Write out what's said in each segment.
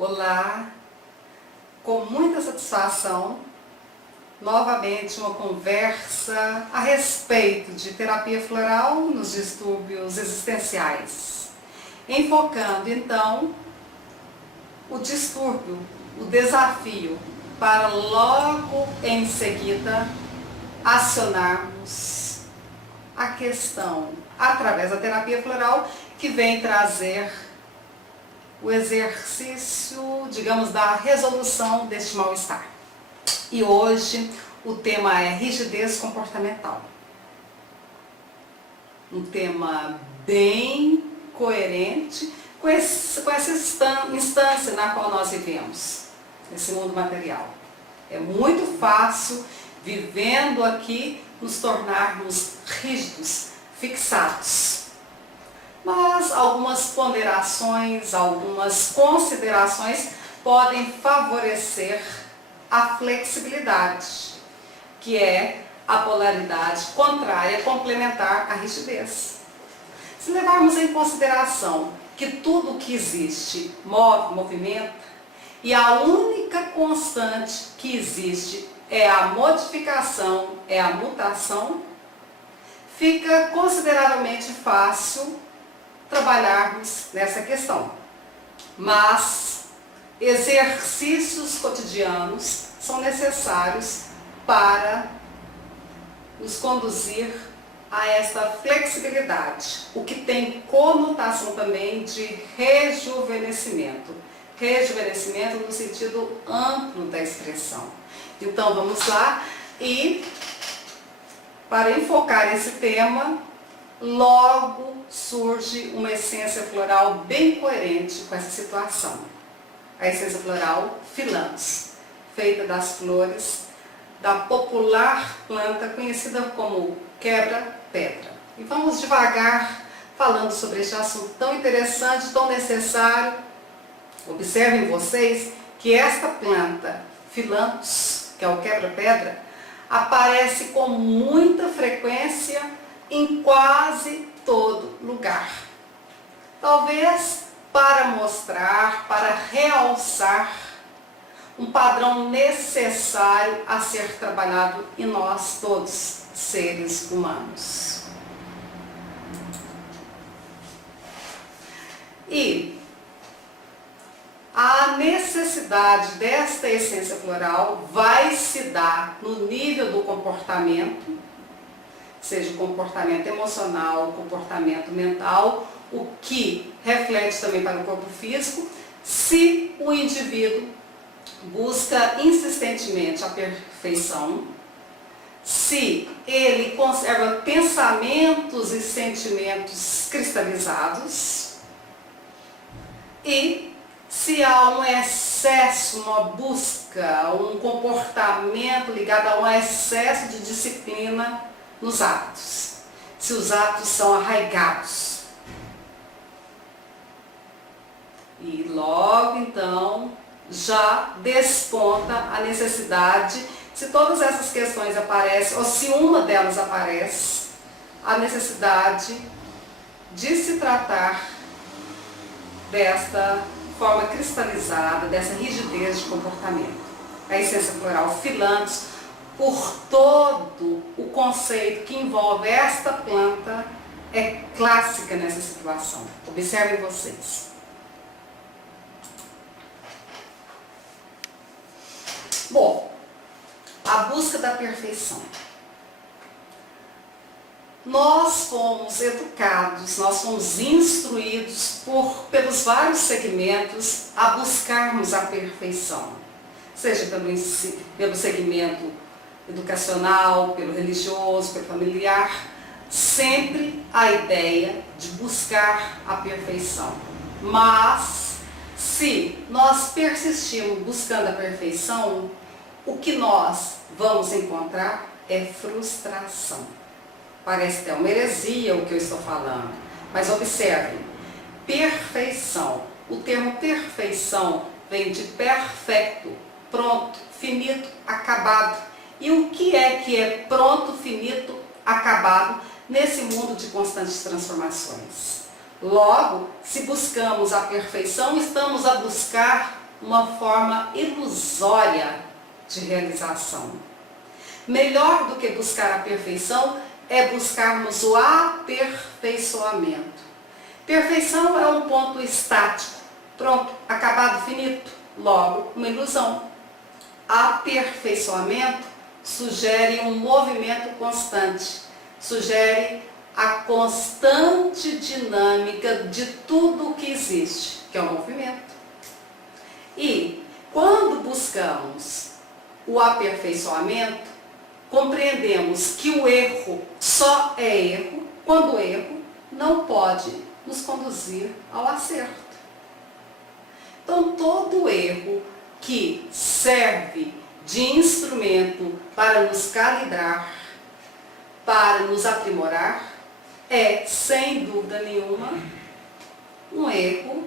Olá, com muita satisfação, novamente uma conversa a respeito de terapia floral nos distúrbios existenciais, enfocando então o distúrbio, o desafio, para logo em seguida acionarmos a questão através da terapia floral que vem trazer o exercício, digamos, da resolução deste mal-estar. E hoje o tema é rigidez comportamental. Um tema bem coerente com essa instância na qual nós vivemos, nesse mundo material. É muito fácil, vivendo aqui, nos tornarmos rígidos, fixados. Mas algumas ponderações, algumas considerações podem favorecer a flexibilidade, que é a polaridade contrária, complementar à rigidez. Se levarmos em consideração que tudo que existe move, movimenta, e a única constante que existe é a modificação, é a mutação, fica consideravelmente fácil trabalharmos nessa questão. Mas exercícios cotidianos são necessários para nos conduzir a essa flexibilidade, o que tem conotação também de rejuvenescimento. Rejuvenescimento no sentido amplo da expressão. Então vamos lá e, para enfocar esse tema, logo surge uma essência floral bem coerente com essa situação. A essência floral Phyllanthus, feita das flores da popular planta conhecida como quebra-pedra. E vamos devagar falando sobre este assunto tão interessante, tão necessário. Observem vocês que esta planta Phyllanthus, que é o quebra-pedra, aparece com muita frequência em quase todo lugar. Talvez para mostrar, para realçar um padrão necessário a ser trabalhado em nós todos, seres humanos. E a necessidade desta essência floral vai se dar no nível do comportamento, seja o comportamento emocional, o comportamento mental, o que reflete também para o corpo físico, se o indivíduo busca insistentemente a perfeição, se ele conserva pensamentos e sentimentos cristalizados e se há um excesso, uma busca, um comportamento ligado a um excesso de disciplina nos hábitos, se os hábitos são arraigados. E logo então já desponta a necessidade, se todas essas questões aparecem, ou se uma delas aparece, a necessidade de se tratar desta forma cristalizada, dessa rigidez de comportamento. A essência floral Phyllanthus, por todo o conceito que envolve esta planta, é clássica nessa situação. Observem vocês. Bom, a busca da perfeição. Nós fomos educados, nós fomos instruídos pelos vários segmentos a buscarmos a perfeição. Seja pelo segmento educacional, pelo religioso, pelo familiar, sempre a ideia de buscar a perfeição. Mas, se nós persistirmos buscando a perfeição, o que nós vamos encontrar é frustração. Parece até uma heresia o que eu estou falando, mas observem, perfeição. O termo perfeição vem de perfecto, pronto, finito, acabado. E o que é pronto, finito, acabado nesse mundo de constantes transformações? Logo, se buscamos a perfeição, estamos a buscar uma forma ilusória de realização. Melhor do que buscar a perfeição é buscarmos o aperfeiçoamento. Perfeição é um ponto estático, pronto, acabado, finito, logo uma ilusão. Aperfeiçoamento sugere um movimento constante, sugere a constante dinâmica de tudo o que existe, que é o movimento. E quando buscamos o aperfeiçoamento, compreendemos que o erro só é erro quando o erro não pode nos conduzir ao acerto. Então, todo erro que serve de instrumento para nos calibrar, para nos aprimorar, é, sem dúvida nenhuma, um erro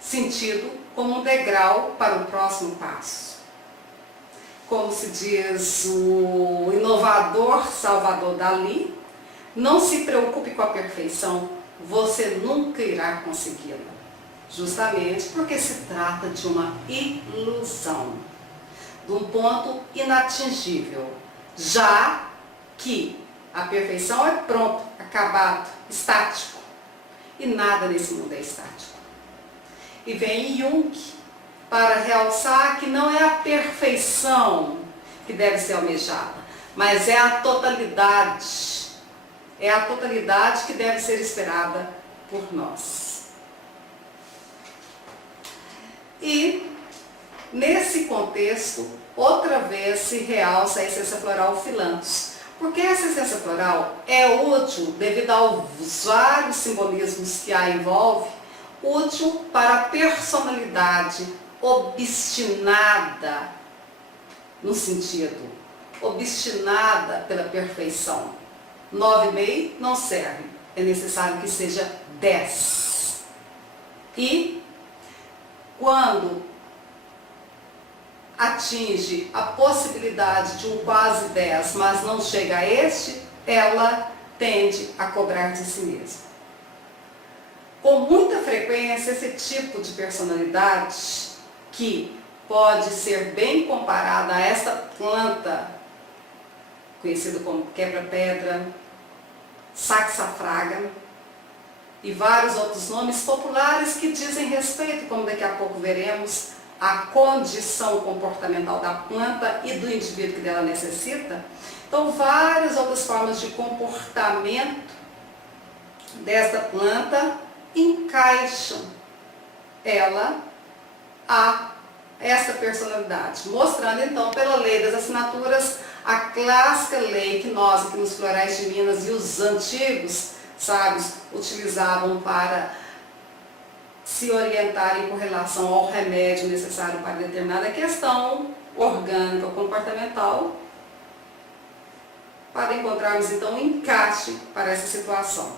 sentido como um degrau para o próximo passo. Como se diz o inovador Salvador Dalí, não se preocupe com a perfeição, você nunca irá consegui-la. Justamente porque se trata de uma ilusão, de um ponto inatingível, já que a perfeição é pronto, acabado, estático. E nada nesse mundo é estático. E vem Jung para realçar que não é a perfeição que deve ser almejada, mas é a totalidade. É a totalidade que deve ser esperada por nós. E, nesse contexto, outra vez se realça a essência floral Philanthus. Porque essa essência floral é útil, devido aos vários simbolismos que a envolve, útil para a personalidade obstinada, no sentido, obstinada pela perfeição. 9,5 não serve, é necessário que seja 10. E quando atinge a possibilidade de um quase 10, mas não chega a este, ela tende a cobrar de si mesma. Com muita frequência, esse tipo de personalidade, que pode ser bem comparada a esta planta, conhecida como quebra-pedra, saxafraga, e vários outros nomes populares que dizem respeito, como daqui a pouco veremos, à condição comportamental da planta e do indivíduo que dela necessita. Então, várias outras formas de comportamento desta planta encaixam ela a essa personalidade, mostrando então pela lei das assinaturas a clássica lei que nós aqui nos florais de Minas e os antigos sábios utilizavam para se orientarem com relação ao remédio necessário para determinada questão orgânica ou comportamental, para encontrarmos então um encaixe para essa situação.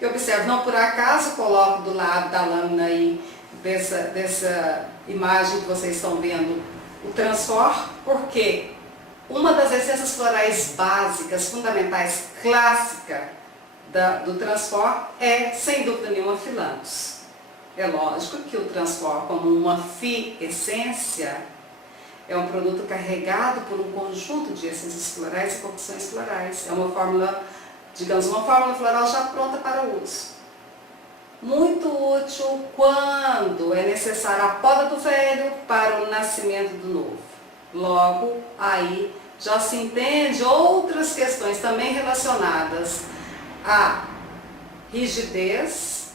E observe, não por acaso coloco do lado da lâmina aí dessa imagem que vocês estão vendo o Transfor, porque uma das essências florais básicas, fundamentais, clássica do Transfor é, sem dúvida nenhuma, Philanthus. É lógico que o Transfor, como uma essência, é um produto carregado por um conjunto de essências florais e cocções florais. É uma fórmula, digamos, uma fórmula floral já pronta para uso. Muito útil quando é necessária a poda do velho para o nascimento do novo. Logo, aí já se entende outras questões também relacionadas à rigidez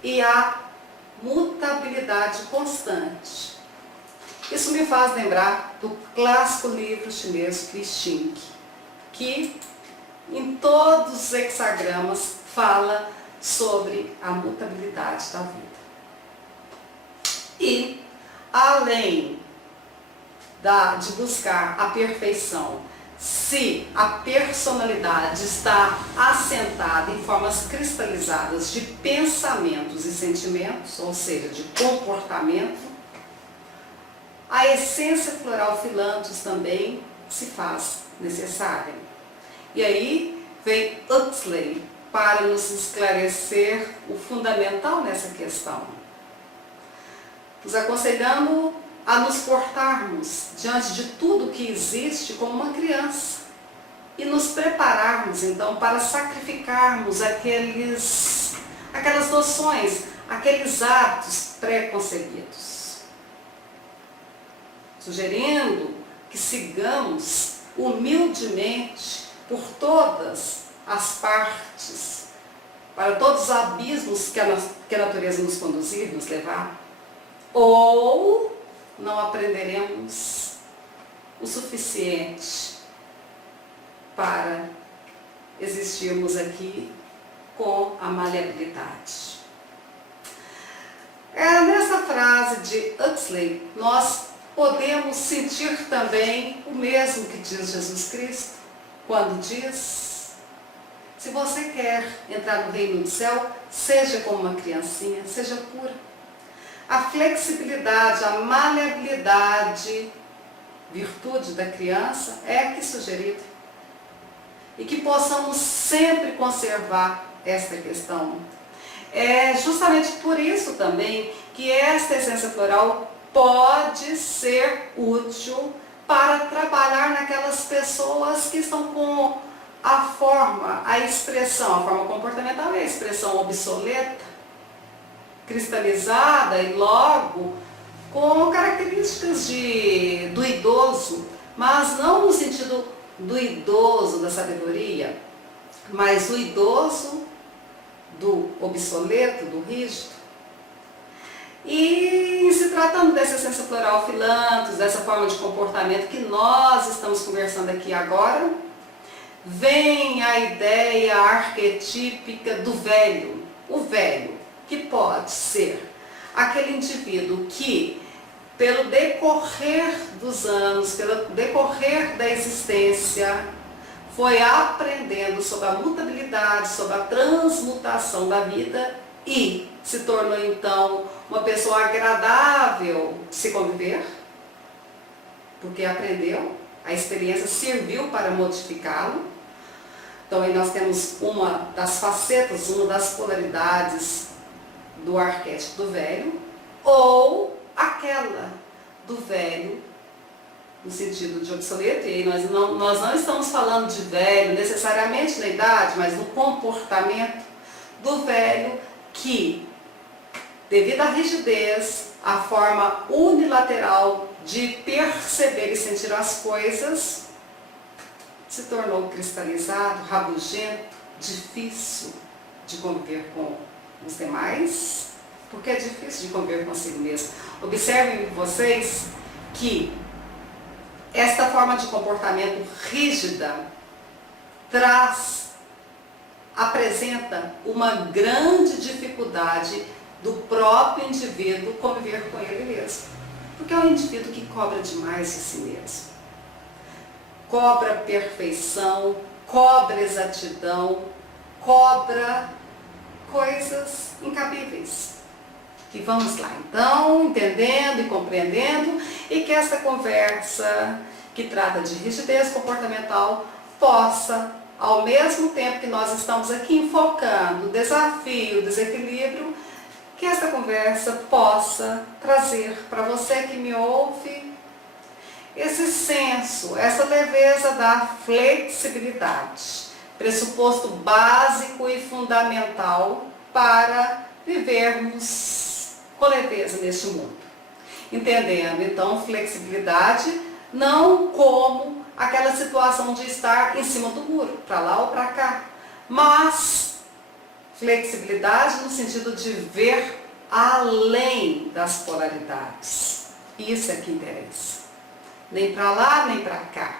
e à mutabilidade constante. Isso me faz lembrar do clássico livro chinês Xing, que em todos os hexagramas fala sobre a mutabilidade da vida. E, além de buscar a perfeição, se a personalidade está assentada em formas cristalizadas de pensamentos e sentimentos, ou seja, de comportamento, a essência floral Philanthus também se faz necessária. E aí vem Huxley para nos esclarecer o fundamental nessa questão. nos aconselhando a nos portarmos diante de tudo que existe como uma criança e nos prepararmos então para sacrificarmos aquelas noções, aqueles atos pré-concebidos, sugerindo que sigamos humildemente por todas as partes, para todos os abismos que a natureza nos conduzir, nos levar, ou não aprenderemos o suficiente para existirmos aqui com a maleabilidade. Nessa frase de Huxley, nós podemos sentir também o mesmo que diz Jesus Cristo, quando diz: se você quer entrar no reino do céu, seja como uma criancinha, seja pura. A flexibilidade, a maleabilidade, virtude da criança é aqui sugerida. E que possamos sempre conservar esta questão. É justamente por isso também que esta essência floral pode ser útil para trabalhar naquelas pessoas que estão com a forma comportamental é a expressão obsoleta, cristalizada e logo com características do idoso, mas não no sentido do idoso da sabedoria, mas o idoso do obsoleto, do rígido. E se tratando dessa essência floral filantos, dessa forma de comportamento que nós estamos conversando aqui agora, vem a ideia arquetípica do velho. O velho, que pode ser aquele indivíduo que, pelo decorrer dos anos, pelo decorrer da existência, foi aprendendo sobre a mutabilidade, sobre a transmutação da vida e se tornou então uma pessoa agradável de se conviver, porque aprendeu, a experiência serviu para modificá-lo. Então aí nós temos uma das facetas, uma das polaridades do arquétipo do velho, ou aquela do velho no sentido de obsoleto, e aí nós não estamos falando de velho necessariamente na idade, mas no comportamento do velho que, devido à rigidez, à forma unilateral de perceber e sentir as coisas, se tornou cristalizado, rabugento, difícil de conviver com os demais, porque é difícil de conviver consigo mesmo. Observem vocês que esta forma de comportamento rígida apresenta uma grande dificuldade do próprio indivíduo conviver com ele mesmo. Porque é um indivíduo que cobra demais de si mesmo. Cobra perfeição, cobra exatidão, cobra coisas incabíveis. E vamos lá, então, entendendo e compreendendo, e que essa conversa que trata de rigidez comportamental possa, ao mesmo tempo que nós estamos aqui enfocando o desafio, o desequilíbrio, que essa conversa possa trazer para você que me ouve esse senso, essa leveza da flexibilidade, pressuposto básico e fundamental para vivermos com leveza neste mundo. Entendendo, então, flexibilidade não como aquela situação de estar em cima do muro, para lá ou para cá, mas flexibilidade no sentido de ver além das polaridades. Isso é que interessa. Nem para lá, nem para cá,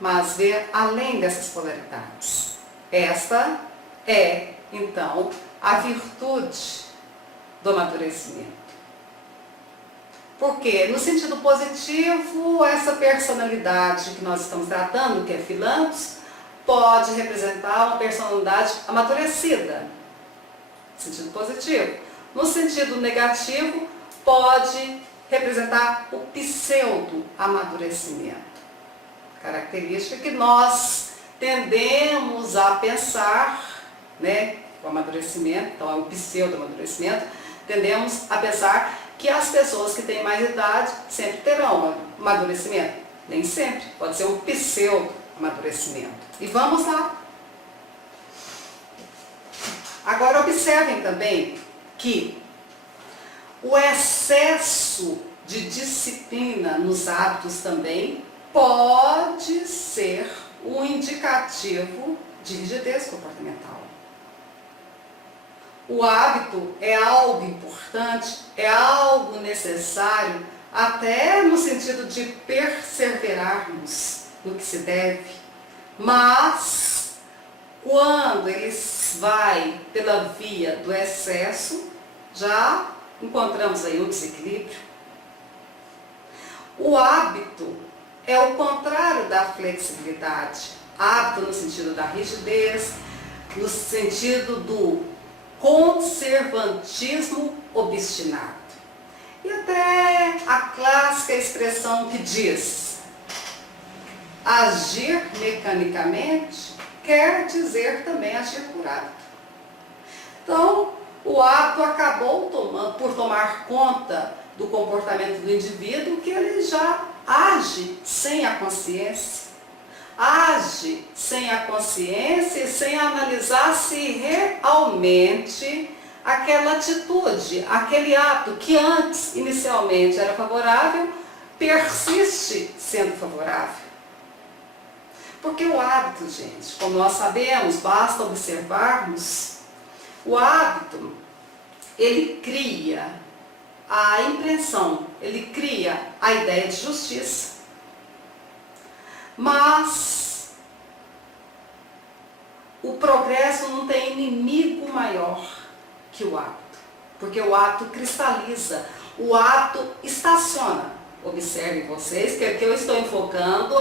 mas ver além dessas polaridades. Esta é, então, a virtude do amadurecimento. Porque, no sentido positivo, essa personalidade que nós estamos tratando, que é Filantos, pode representar uma personalidade amadurecida. No sentido positivo. No sentido negativo, pode representar o pseudo-amadurecimento. Característica que nós tendemos a pensar, né? O amadurecimento, então é o pseudo-amadurecimento, tendemos a pensar que as pessoas que têm mais idade sempre terão amadurecimento. Nem sempre, pode ser um pseudo-amadurecimento. E vamos lá. Agora observem também que o excesso de disciplina nos hábitos também pode ser um indicativo de rigidez comportamental. O hábito é algo importante, é algo necessário, até no sentido de perseverarmos no que se deve, mas quando ele vai pela via do excesso, já encontramos aí um desequilíbrio. O hábito é o contrário da flexibilidade. Hábito no sentido da rigidez, no sentido do conservantismo obstinado. E até a clássica expressão que diz: agir mecanicamente quer dizer também agir por hábito. Então, o hábito acabou por tomar conta do comportamento do indivíduo, que ele já age sem a consciência. Age sem a consciência e sem analisar se realmente aquela atitude, aquele ato que antes, inicialmente, era favorável, persiste sendo favorável. Porque o hábito, gente, como nós sabemos, basta observarmos, o hábito, ele cria a impressão, ele cria a ideia de justiça. Mas o progresso não tem inimigo maior que o hábito, porque o hábito cristaliza, o hábito estaciona. Observem vocês que aqui eu estou enfocando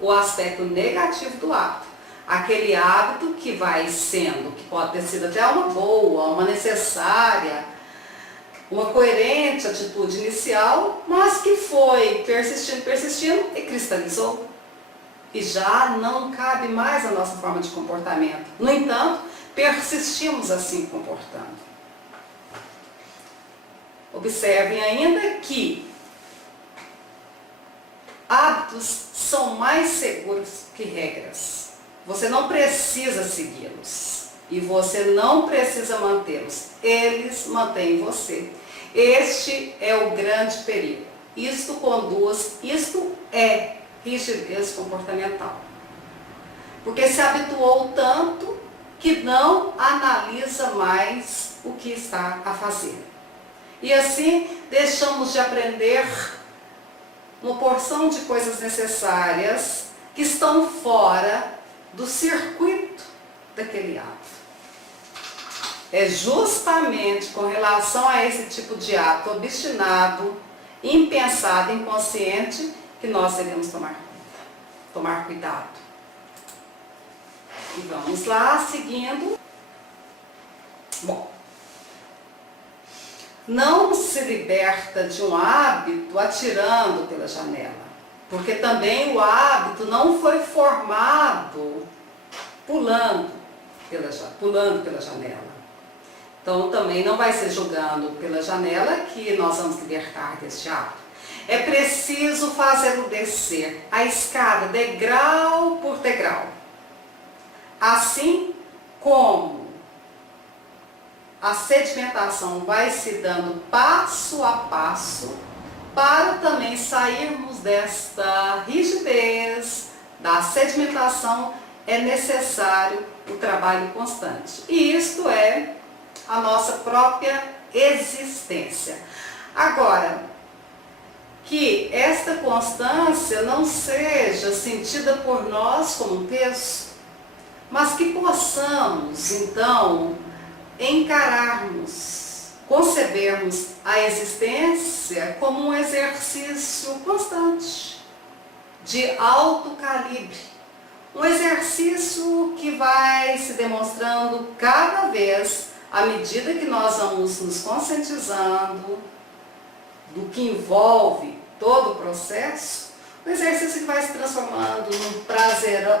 o aspecto negativo do hábito. Aquele hábito que vai sendo, que pode ter sido até uma boa, uma necessária, uma coerente atitude inicial, mas que foi persistindo e cristalizou. E já não cabe mais a nossa forma de comportamento. No entanto, persistimos assim comportando. Observem ainda que hábitos são mais seguros que regras. Você não precisa segui-los e você não precisa mantê-los. Eles mantêm você. Este é o grande perigo. Isto é rigidez comportamental. Porque se habituou tanto que não analisa mais o que está a fazer. E assim deixamos de aprender uma porção de coisas necessárias que estão fora do circuito daquele hábito. É justamente com relação a esse tipo de hábito obstinado, impensado, inconsciente, que nós devemos tomar cuidado. E vamos lá, seguindo. Bom, não se liberta de um hábito atirando pela janela, porque também o hábito não foi formado pulando pela janela. Então também não vai ser jogando pela janela que nós vamos libertar deste hábito. É preciso fazê-lo descer a escada degrau por degrau. Assim como a sedimentação vai se dando passo a passo, para também sairmos desta rigidez, da sedimentação, é necessário o trabalho constante. E isto é a nossa própria existência. Agora, que esta constância não seja sentida por nós como um peso, mas que possamos, então, encararmos, concebermos a existência como um exercício constante, de alto calibre. Um exercício que vai se demonstrando cada vez, à medida que nós vamos nos conscientizando do que envolve todo o processo, um exercício que vai se transformando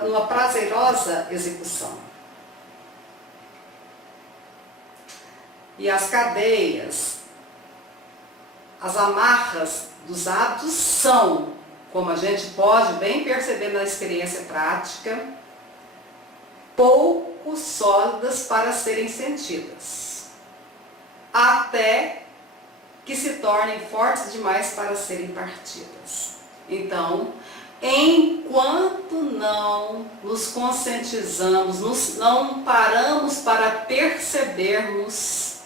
numa prazerosa execução. E as cadeias as amarras dos hábitos são, como a gente pode bem perceber na experiência prática, pouco sólidas para serem sentidas, até que se tornem fortes demais para serem partidas. Então, enquanto não nos conscientizamos, não paramos para percebermos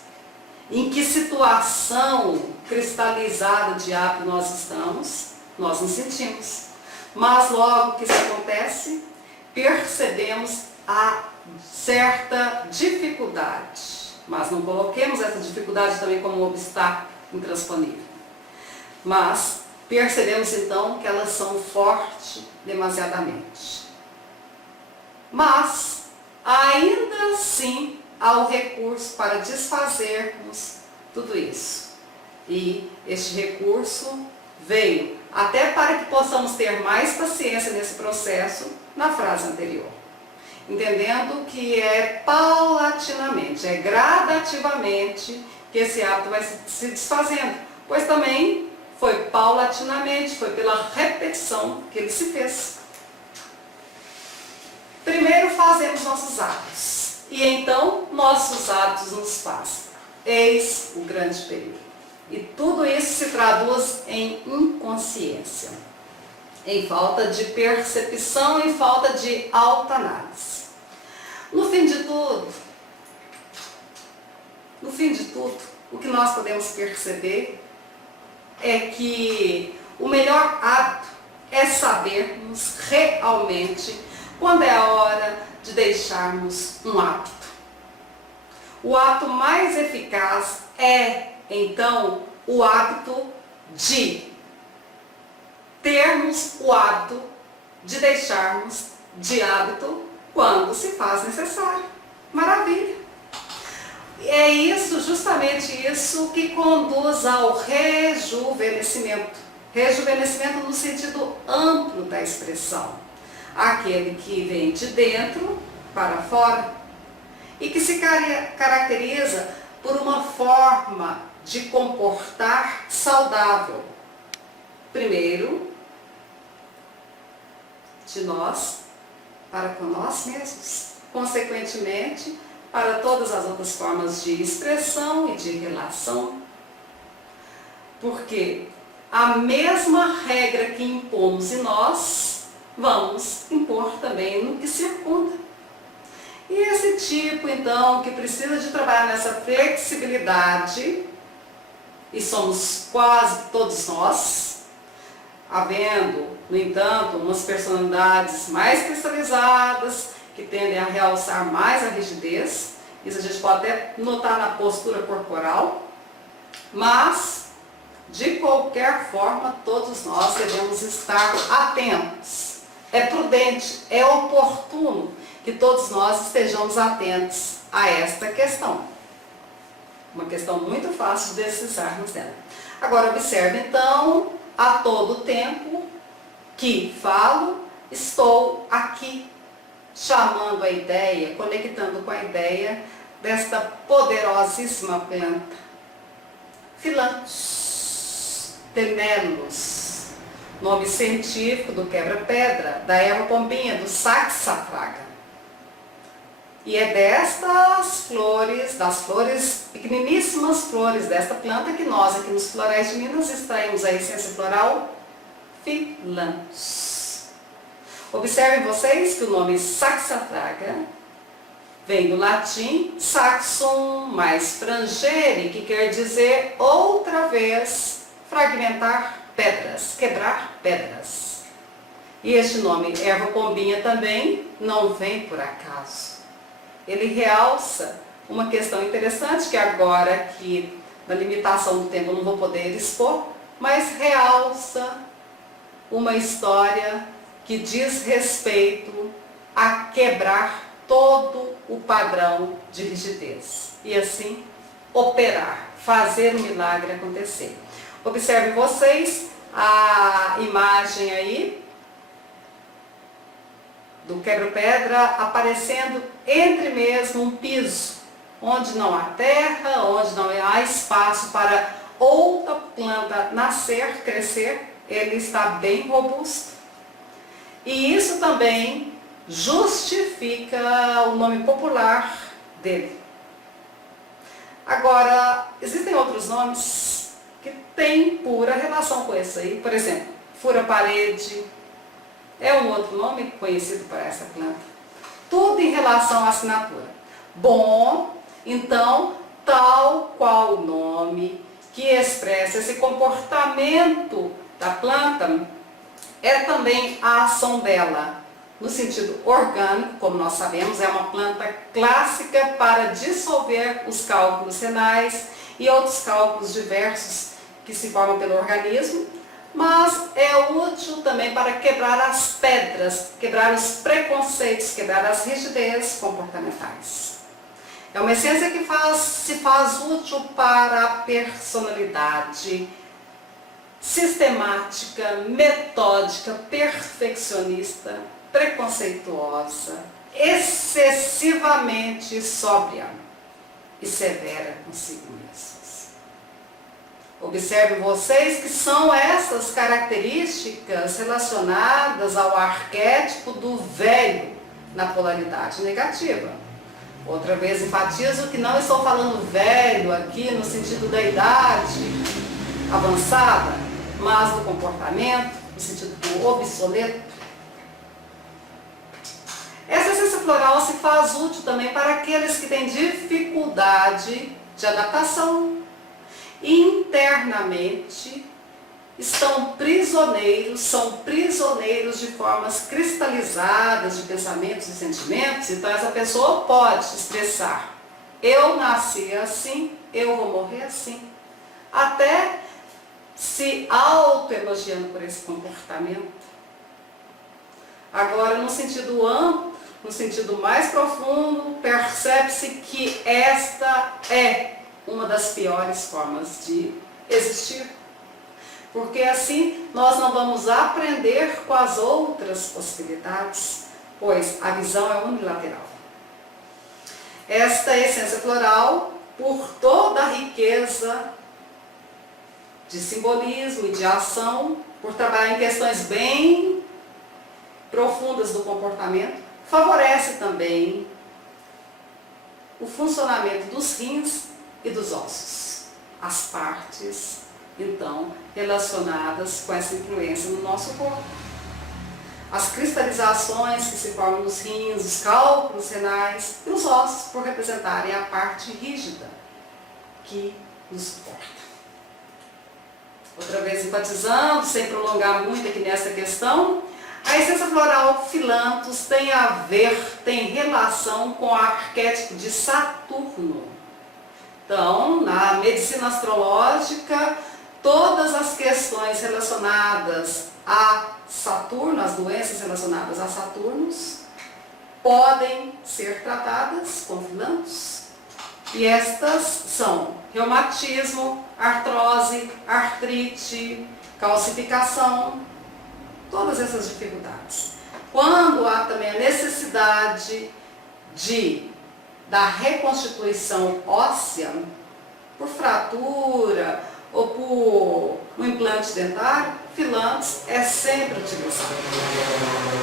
em que situação cristalizada de hábito nós estamos, nós nos sentimos. Mas logo que isso acontece, percebemos a certa dificuldade. Mas não coloquemos essa dificuldade também como um obstáculo intransponível. Mas percebemos então que elas são fortes demasiadamente. Mas ainda assim há o recurso para desfazermos tudo isso. E este recurso veio até para que possamos ter mais paciência nesse processo na frase anterior. Entendendo que é paulatinamente, é gradativamente que esse hábito vai se desfazendo, pois também foi paulatinamente, foi pela repetição que ele se fez. Primeiro fazemos nossos hábitos, e então nossos hábitos nos fazem. Eis o grande perigo. E tudo isso se traduz em inconsciência, em falta de percepção, em falta de autoanálise. No fim de tudo, o que nós podemos perceber é que o melhor hábito é sabermos realmente quando é a hora de deixarmos um hábito. O hábito mais eficaz é, então, o hábito de termos o hábito de deixarmos de hábito quando se faz necessário. Maravilha! É isso, justamente isso, que conduz ao rejuvenescimento. Rejuvenescimento no sentido amplo da expressão. Aquele que vem de dentro para fora e que se caracteriza por uma forma de comportar saudável. Primeiro, de nós para com nós mesmos. Consequentemente, para todas as outras formas de expressão e de relação. Porque a mesma regra que impomos em nós, vamos impor também no que circunda. E esse tipo, então, que precisa de trabalhar nessa flexibilidade, e somos quase todos nós, havendo, no entanto, umas personalidades mais cristalizadas, que tendem a realçar mais a rigidez, isso a gente pode até notar na postura corporal, mas, de qualquer forma, todos nós devemos estar atentos. É prudente, é oportuno que todos nós estejamos atentos a esta questão. Uma questão muito fácil de deslizarmos dela. Agora, observe, então, a todo tempo que falo, estou aqui, chamando a ideia, conectando com a ideia desta poderosíssima planta. Phyllanthus tenelos, nome científico do quebra-pedra, da erva pombinha, do saxifraga. E é destas flores, das flores, pequeniníssimas flores desta planta, que nós aqui nos florais de Minas extraímos a essência floral Phyllanthus. Observem vocês que o nome saxifraga vem do latim saxum mais frangere, que quer dizer outra vez fragmentar pedras, quebrar pedras. E este nome erva pombinha também não vem por acaso. Ele realça uma questão interessante que agora aqui na limitação do tempo eu não vou poder expor, mas realça uma história que diz respeito a quebrar todo o padrão de rigidez e assim operar, fazer o milagre acontecer. Observem vocês a imagem aí do quebra-pedra aparecendo entre mesmo um piso, onde não há terra, onde não há espaço para outra planta nascer, crescer, ele está bem robusto. E isso também justifica o nome popular dele. Agora, existem outros nomes que têm pura relação com esse aí. Por exemplo, fura-parede é um outro nome conhecido para essa planta. Tudo em relação à assinatura. Bom, então, tal qual o nome que expressa esse comportamento da planta é também a ação dela, no sentido orgânico, como nós sabemos, é uma planta clássica para dissolver os cálculos renais e outros cálculos diversos que se formam pelo organismo, mas é útil também para quebrar as pedras, quebrar os preconceitos, quebrar as rigidezes comportamentais. É uma essência que se faz útil para a personalidade sistemática, metódica, perfeccionista, preconceituosa, excessivamente sóbria e severa consigo mesmos. Observe vocês que são essas características relacionadas ao arquétipo do velho na polaridade negativa. Outra vez enfatizo que não estou falando velho aqui no sentido da idade avançada, mas do comportamento, no sentido do obsoleto. Essa essência floral se faz útil também para aqueles que têm dificuldade de adaptação. Internamente estão prisioneiros, são prisioneiros de formas cristalizadas de pensamentos e sentimentos, então essa pessoa pode expressar: eu nasci assim, eu vou morrer assim. Até se autoelogiando por esse comportamento. Agora, no sentido amplo, no sentido mais profundo, percebe-se que esta é uma das piores formas de existir. Porque assim nós não vamos aprender com as outras possibilidades, pois a visão é unilateral. Esta essência floral, por toda a riqueza de simbolismo e de ação, por trabalhar em questões bem profundas do comportamento, favorece também o funcionamento dos rins e dos ossos, as partes, então, relacionadas com essa influência no nosso corpo. As cristalizações que se formam nos rins, os cálculos renais e os ossos, por representarem a parte rígida que nos suporta. Outra vez enfatizando, sem prolongar muito aqui nessa questão, a essência floral Philanthus tem relação com o arquétipo de Saturno. Então, na medicina astrológica, todas as questões relacionadas a Saturno, as doenças relacionadas a Saturnos, podem ser tratadas com Philanthus. E estas são reumatismo, artrose, artrite, calcificação, todas essas dificuldades. Quando há também a necessidade da reconstituição óssea, por fratura ou por um implante dentário, Philanthus é sempre utilizado.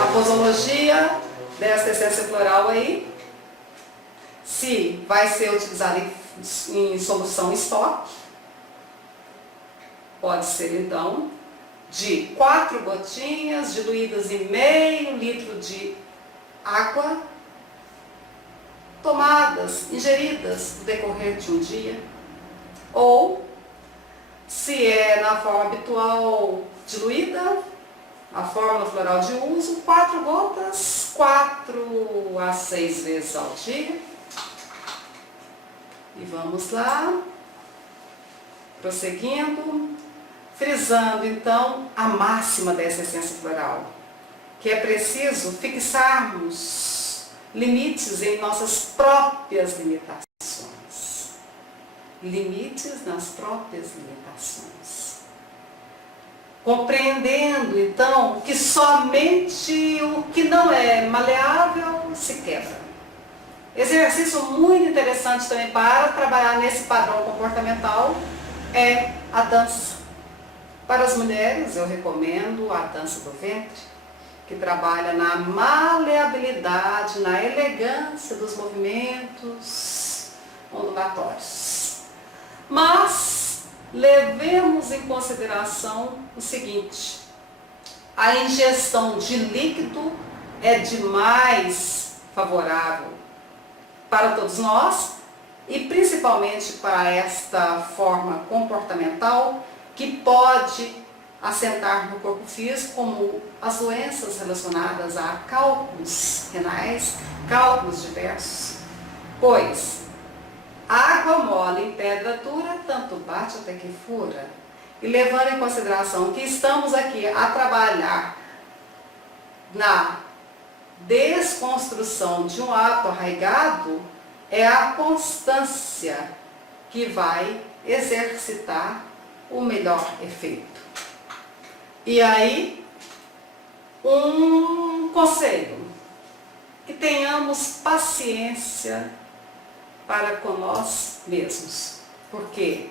A posologia desta essência floral aí, se vai ser utilizada em solução estoque, pode ser então de 4 gotinhas diluídas em meio litro de água, tomadas, ingeridas no decorrer de um dia, ou se é na forma habitual diluída, a fórmula floral de uso, 4 gotas, 4 a 6 vezes ao dia. E vamos lá, prosseguindo, frisando então a máxima dessa essência floral, que é preciso fixarmos limites em nossas próprias limitações. Limites nas próprias limitações. Compreendendo então que somente o que não é maleável se quebra. Exercício muito interessante também para trabalhar nesse padrão comportamental é a dança. Para as mulheres, eu recomendo a dança do ventre, que trabalha na maleabilidade, na elegância dos movimentos ondulatórios. Mas levemos em consideração o seguinte: a ingestão de líquido é demais favorável para todos nós e principalmente para esta forma comportamental que pode assentar no corpo físico, como as doenças relacionadas a cálculos renais, cálculos diversos, pois água mole em pedra dura, tanto bate até que fura. E levando em consideração que estamos aqui a trabalhar na desconstrução de um hábito arraigado, é a constância que vai exercitar o melhor efeito. E aí, um conselho: que tenhamos paciência para com nós mesmos, porque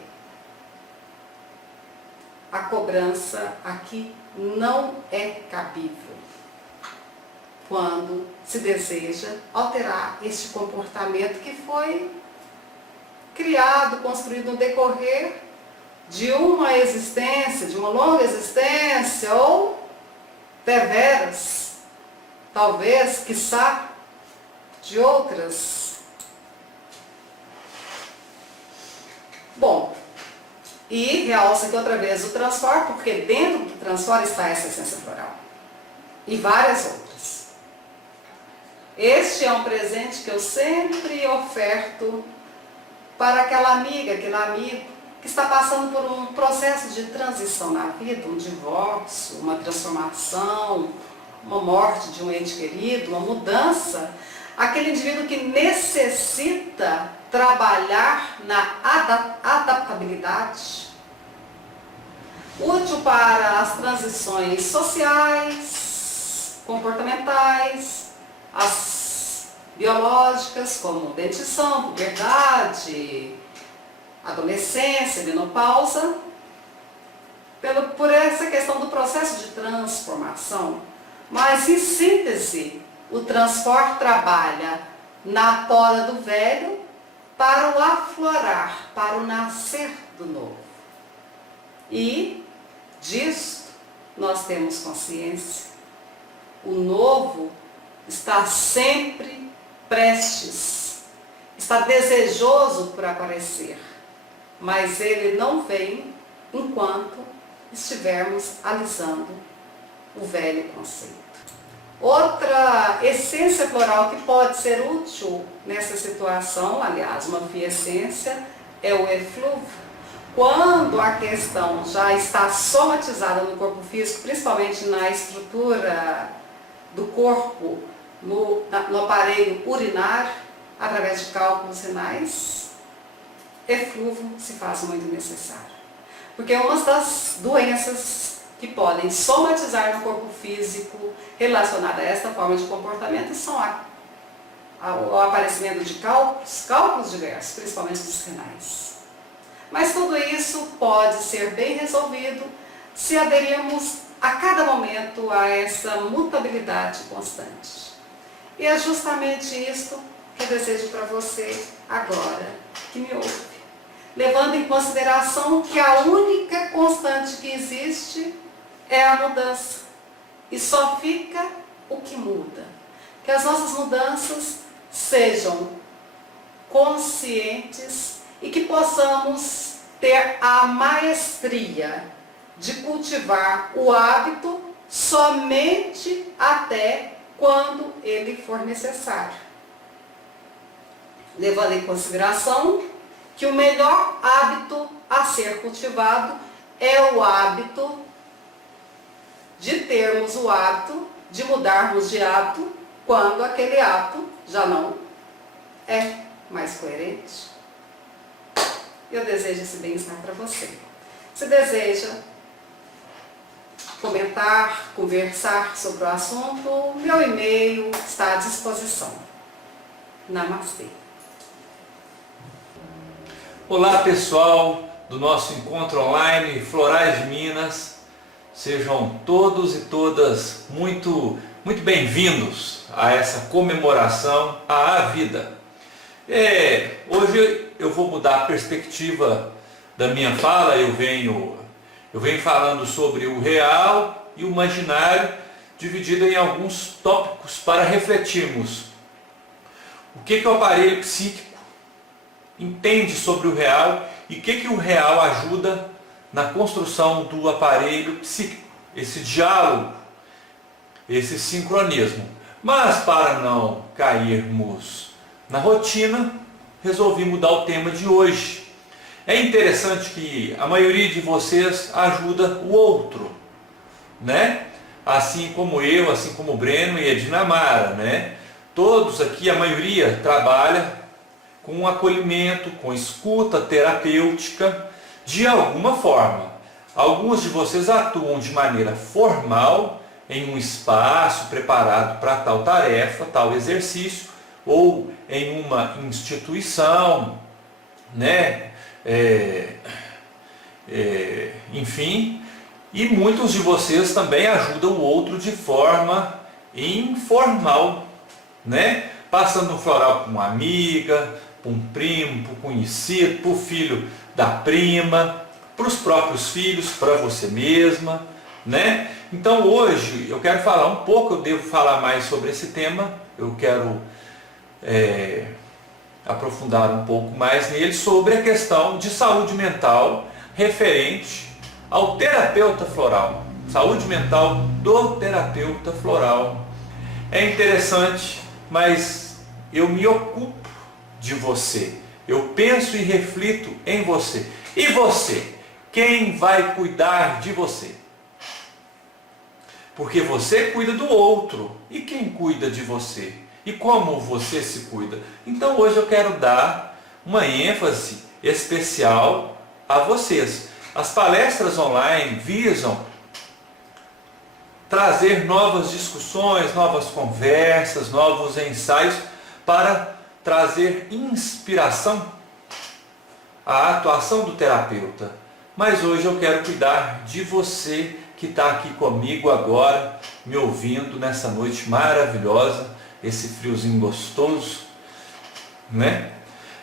a cobrança aqui não é cabível quando se deseja alterar este comportamento que foi criado, construído no decorrer de uma existência, de uma longa existência, ou deveras, talvez, quiçá, de outras. Bom, e realça aqui outra vez o transfor, porque dentro do transfor está essa essência floral e várias outras. Este é um presente que eu sempre oferto para aquela amiga, aquele amigo que está passando por um processo de transição na vida, um divórcio, uma transformação, uma morte de um ente querido, uma mudança. Aquele indivíduo que necessita trabalhar na adaptabilidade, útil para as transições sociais, comportamentais, as biológicas, como dentição, puberdade, adolescência, menopausa, por essa questão do processo de transformação. Mas, em síntese, o transfor trabalha na poda do velho para o aflorar, para o nascer do novo. E disso nós temos consciência. O novo está sempre prestes, está desejoso por aparecer, mas ele não vem enquanto estivermos alisando o velho conceito. Outra essência floral que pode ser útil nessa situação, aliás, uma fiessência, é o eflúvio. Quando a questão já está somatizada no corpo físico, principalmente na estrutura do corpo, no aparelho urinário, através de cálculos renais, eflúvio se faz muito necessário. Porque uma das doenças que podem somatizar no corpo físico relacionada a esta forma de comportamento são o aparecimento de cálculos diversos, principalmente dos renais. Mas tudo isso pode ser bem resolvido se aderirmos a cada momento a essa mutabilidade constante. E é justamente isto que eu desejo para você agora, que me ouve. Levando em consideração que a única constante que existe é a mudança. E só fica o que muda. Que as nossas mudanças sejam conscientes e que possamos ter a maestria de cultivar o hábito somente até quando ele for necessário. Levando em consideração que o melhor hábito a ser cultivado é o hábito de termos o hábito de mudarmos de hábito quando aquele hábito já não é mais coerente. Eu desejo esse bem-estar para você. Se deseja comentar, conversar sobre o assunto, meu e-mail está à disposição. Namastê. Olá pessoal, do nosso encontro online Florais de Minas. Sejam todos e todas muito bem-vindos a essa comemoração à vida. Hoje eu vou mudar a perspectiva da minha fala. Eu venho falando sobre o real e o imaginário, dividido em alguns tópicos para refletirmos. O que o aparelho psíquico entende sobre o real e o que o real ajuda na construção do aparelho psíquico, esse diálogo, esse sincronismo. Mas para não cairmos na rotina, resolvi mudar o tema de hoje. É interessante que a maioria de vocês ajuda o outro, né? Assim como eu, assim como o Breno e a Dinamara, né? Todos aqui, a maioria, trabalha com acolhimento, com escuta terapêutica, de alguma forma. Alguns de vocês atuam de maneira formal, em um espaço preparado para tal tarefa, tal exercício, ou em uma instituição, né? Enfim, e muitos de vocês também ajudam o outro de forma informal, né? Passando um floral para uma amiga, para um primo, para um conhecido, para o filho da prima, para os próprios filhos, para você mesma, né? Então hoje eu quero falar um pouco, eu devo falar mais sobre esse tema, eu quero aprofundar um pouco mais nele, sobre a questão de saúde mental referente ao terapeuta floral. Saúde mental do terapeuta floral. É interessante, mas eu me ocupo de você. Eu penso e reflito em você. E você? Quem vai cuidar de você? Porque você cuida do outro. E quem cuida de você? E como você se cuida? Então hoje eu quero dar uma ênfase especial a vocês. As palestras online visam trazer novas discussões, novas conversas, novos ensaios para trazer inspiração à atuação do terapeuta. Mas hoje eu quero cuidar de você que está aqui comigo agora, me ouvindo nessa noite maravilhosa, esse friozinho gostoso, né?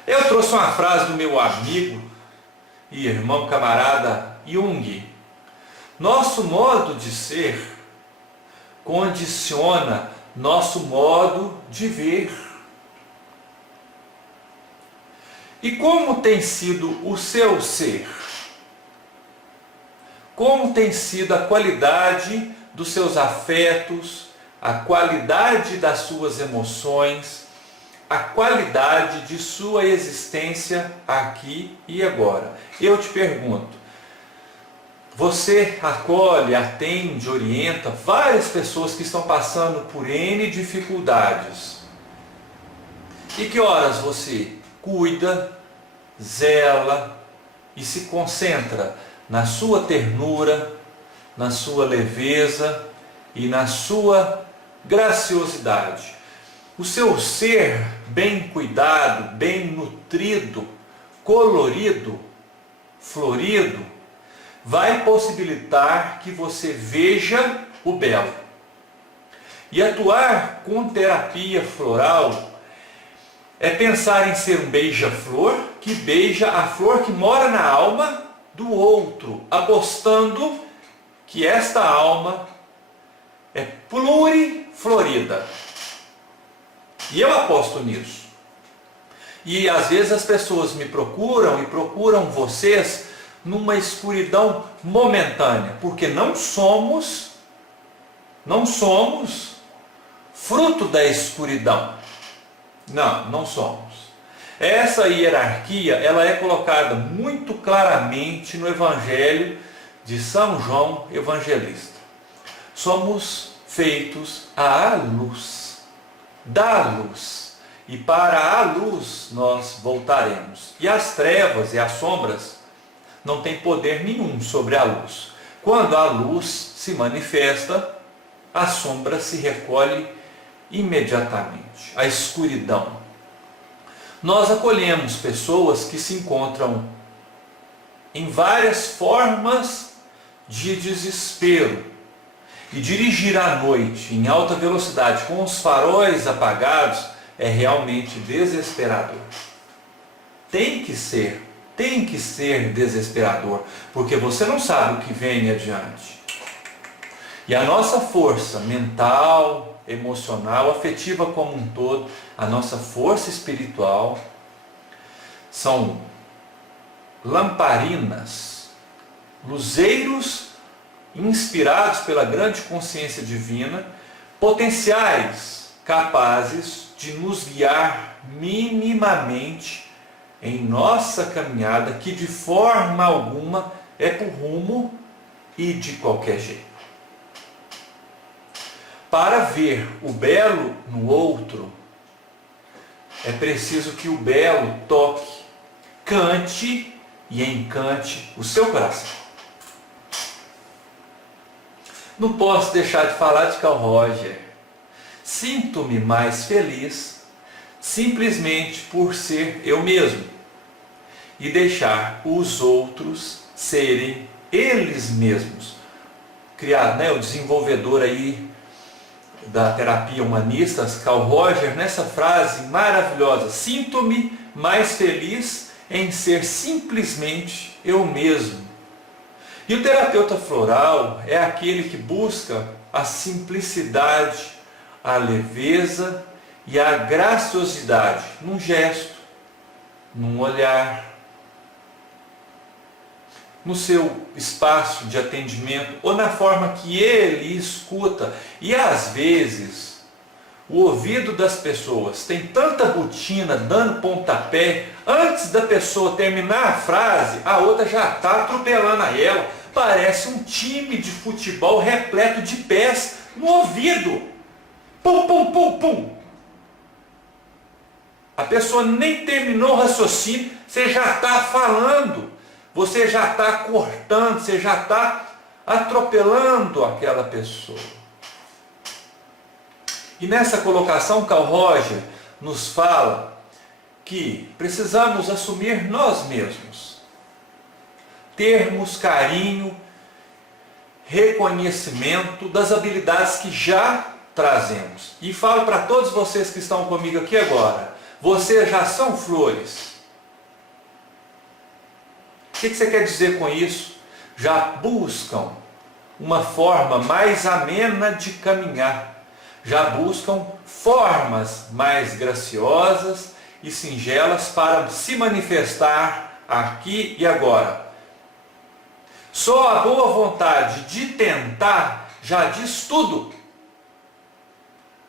Eu trouxe uma frase do meu amigo e irmão camarada Jung. Nosso modo de ser condiciona nosso modo de ver. E como tem sido o seu ser? Como tem sido a qualidade dos seus afetos, a qualidade das suas emoções, a qualidade de sua existência aqui e agora? Eu te pergunto, você acolhe, atende, orienta várias pessoas que estão passando por N dificuldades. E que horas você cuida, zela e se concentra na sua ternura, na sua leveza e na sua graciosidade? O seu ser bem cuidado, bem nutrido, colorido, florido, vai possibilitar que você veja o belo. E atuar com terapia floral é pensar em ser um beija-flor que beija a flor que mora na alma do outro, apostando que esta alma é pluriflorida. E eu aposto nisso. E às vezes as pessoas me procuram e procuram vocês numa escuridão momentânea, porque não somos fruto da escuridão. Não somos. Essa hierarquia, ela é colocada muito claramente no Evangelho de São João Evangelista. Somos feitos à luz, da luz, e para a luz nós voltaremos. E as trevas e as sombras não têm poder nenhum sobre a luz. Quando a luz se manifesta, a sombra se recolhe imediatamente. A escuridão. Nós acolhemos pessoas que se encontram em várias formas de desespero. E dirigir à noite em alta velocidade com os faróis apagados é realmente desesperador. Tem que ser desesperador, porque você não sabe o que vem adiante. E a nossa força mental, emocional, afetiva como um todo, a nossa força espiritual, são lamparinas, luzeiros inspirados pela grande consciência divina, potenciais capazes de nos guiar minimamente em nossa caminhada, que de forma alguma é por rumo e de qualquer jeito. Para ver o belo no outro, é preciso que o belo toque, cante e encante o seu coração. Não posso deixar de falar de Carl Roger. Sinto-me mais feliz simplesmente por ser eu mesmo e deixar os outros serem eles mesmos. Criado, o desenvolvedor aí da terapia humanista, Carl Roger, nessa frase maravilhosa: sinto-me mais feliz em ser simplesmente eu mesmo. E o terapeuta floral é aquele que busca a simplicidade, a leveza e a graciosidade num gesto, num olhar, no seu espaço de atendimento ou na forma que ele escuta. E às vezes o ouvido das pessoas tem tanta botina dando pontapé, antes da pessoa terminar a frase, a outra já está atropelando a ela. Parece um time de futebol repleto de pés no ouvido. Pum, pum, pum, pum. A pessoa nem terminou o raciocínio, você já está falando, você já está cortando, você já está atropelando aquela pessoa. E nessa colocação, Carl Roger nos fala que precisamos assumir nós mesmos, termos carinho, reconhecimento das habilidades que já trazemos. E falo para todos vocês que estão comigo aqui agora: vocês já são flores. O que você quer dizer com isso? Já buscam uma forma mais amena de caminhar. Já buscam formas mais graciosas e singelas para se manifestar aqui e agora. Só a boa vontade de tentar já diz tudo.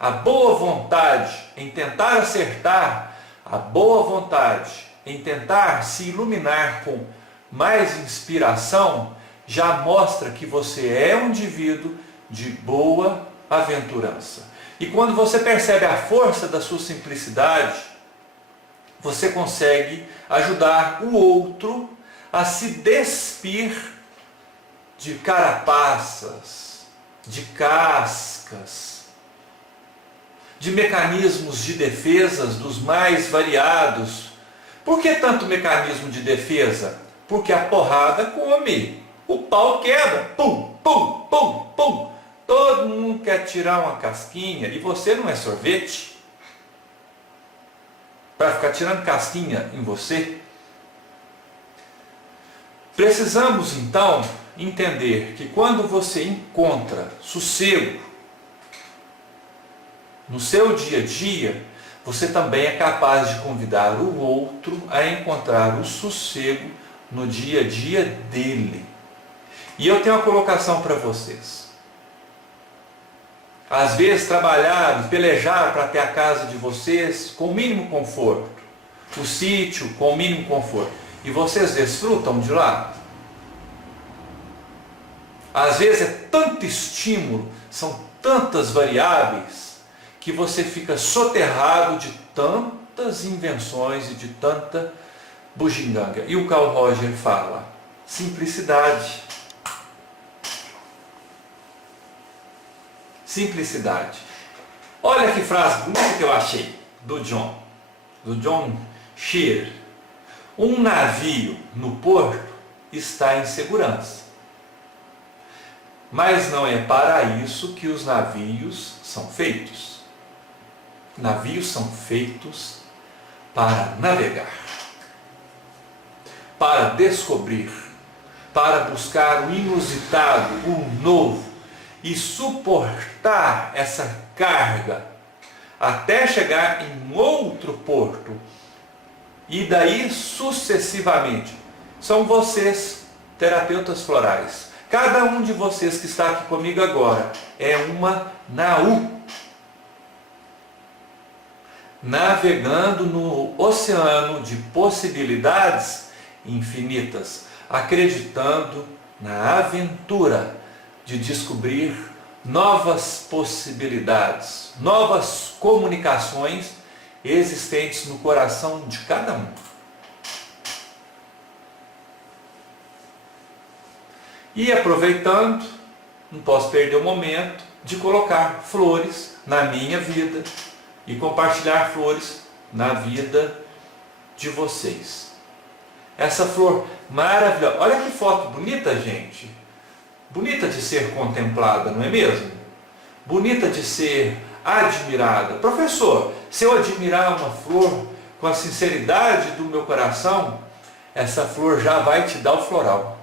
A boa vontade em tentar acertar, a boa vontade em tentar se iluminar com mais inspiração, já mostra que você é um indivíduo de boa aventurança. E quando você percebe a força da sua simplicidade, você consegue ajudar o outro a se despir de carapaças, de cascas, de mecanismos de defesas dos mais variados. Por que tanto mecanismo de defesa? Porque a porrada come, o pau quebra, pum, pum, pum, pum. Todo mundo quer tirar uma casquinha e você não é sorvete para ficar tirando casquinha em você. Precisamos então entender que quando você encontra sossego no seu dia a dia, você também é capaz de convidar o outro a encontrar o sossego no dia a dia dele. E eu tenho uma colocação para vocês. Às vezes trabalhar, pelejar para ter a casa de vocês com o mínimo conforto, o sítio com o mínimo conforto, e vocês desfrutam de lá. Às vezes é tanto estímulo, são tantas variáveis, que você fica soterrado de tantas invenções e de tanta bugiganga. E o Carl Roger fala: simplicidade. Simplicidade. Olha que frase bonita que eu achei do John Shear. Um navio no porto está em segurança. Mas não é para isso que os navios são feitos. Navios são feitos para navegar, para descobrir, para buscar o inusitado, o novo e suportar essa carga até chegar em outro porto e daí sucessivamente. São vocês, terapeutas florais. Cada um de vocês que está aqui comigo agora é uma nau, navegando no oceano de possibilidades infinitas, acreditando na aventura de descobrir novas possibilidades, novas comunicações existentes no coração de cada um. E aproveitando, não posso perder o momento de colocar flores na minha vida e compartilhar flores na vida de vocês. Essa flor maravilhosa, olha que foto bonita, gente. Bonita de ser contemplada, não é mesmo? Bonita de ser admirada. Professor, se eu admirar uma flor com a sinceridade do meu coração, essa flor já vai te dar o floral.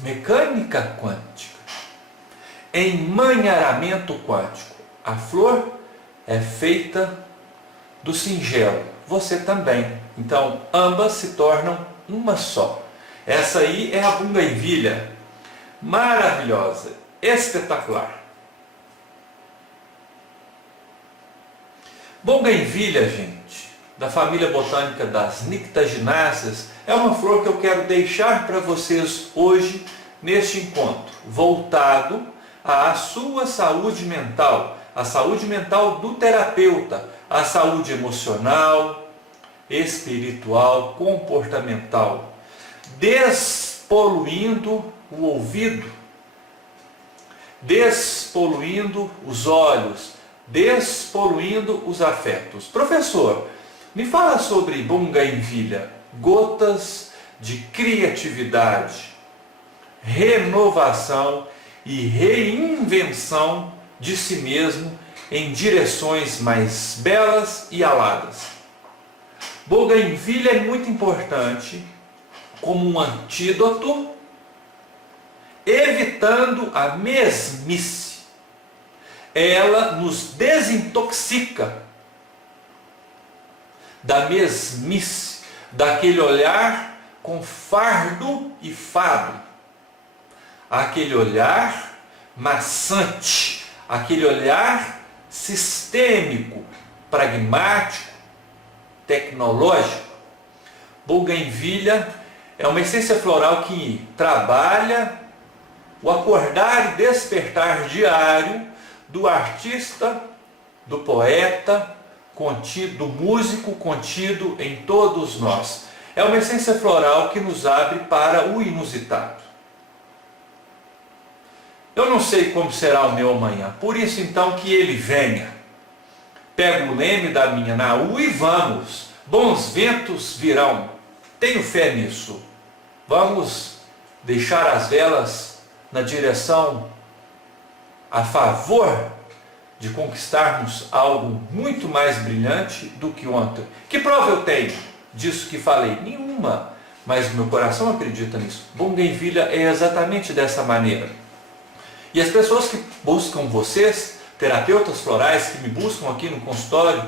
Mecânica quântica, emmanharamento quântico. A flor é feita do singelo, você também. Então, ambas se tornam uma só. Essa aí é a buganvília, maravilhosa, espetacular. Buganvília, gente, da família botânica das Nyctagináceas, é uma flor que eu quero deixar para vocês hoje neste encontro, voltado à sua saúde mental, a saúde mental do terapeuta, a saúde emocional, espiritual, comportamental, despoluindo o ouvido, despoluindo os olhos, despoluindo os afetos. Professor, me fala sobre buganvília, gotas de criatividade, renovação e reinvenção de si mesmo em direções mais belas e aladas. Buganvília é muito importante como um antídoto, evitando a mesmice. Ela nos desintoxica da mesmice, daquele olhar com fardo e fado, aquele olhar maçante, aquele olhar sistêmico, pragmático, tecnológico. Buganvília é uma essência floral que trabalha o acordar e despertar diário do artista, do poeta, contido, do músico contido em todos nós. É uma essência floral que nos abre para o inusitado. Eu não sei como será o meu amanhã, por isso então que ele venha. Pego o leme da minha nau e vamos. Bons ventos virão. Tenho fé nisso. Vamos deixar as velas na direção a favor de conquistarmos algo muito mais brilhante do que ontem. Que prova eu tenho disso que falei? Nenhuma. Mas o meu coração acredita nisso. Buganvília é exatamente dessa maneira. E as pessoas que buscam vocês, terapeutas florais que me buscam aqui no consultório,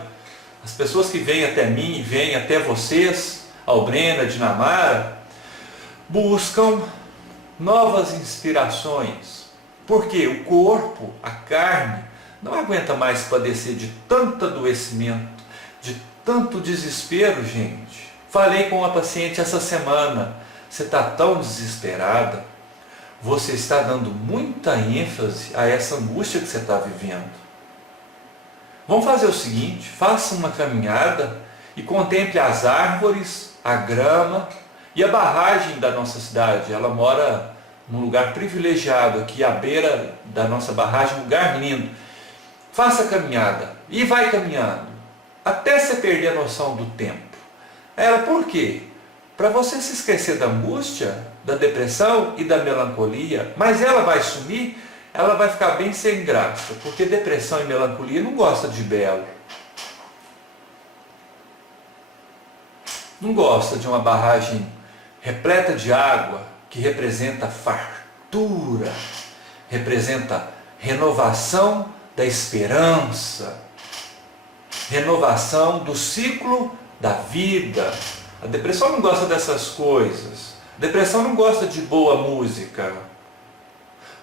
as pessoas que vêm até mim, vêm até vocês, Albrena, Dinamara, buscam novas inspirações. Porque o corpo, a carne, não aguenta mais padecer de tanto adoecimento, de tanto desespero, gente. Falei com uma paciente essa semana, você está tão desesperada, você está dando muita ênfase a essa angústia que você está vivendo. Vamos fazer o seguinte, faça uma caminhada e contemple as árvores, a grama e a barragem da nossa cidade. Ela mora num lugar privilegiado aqui à beira da nossa barragem, um lugar lindo. Faça a caminhada e vai caminhando até você perder a noção do tempo. Ela, por quê? para você se esquecer da angústia, da depressão e da melancolia, mas ela vai sumir, ela vai ficar bem sem graça, porque depressão e melancolia não gosta de belo. Não gosta de uma barragem repleta de água que representa fartura, representa renovação da esperança, renovação do ciclo da vida. A depressão não gosta dessas coisas. A depressão não gosta de boa música.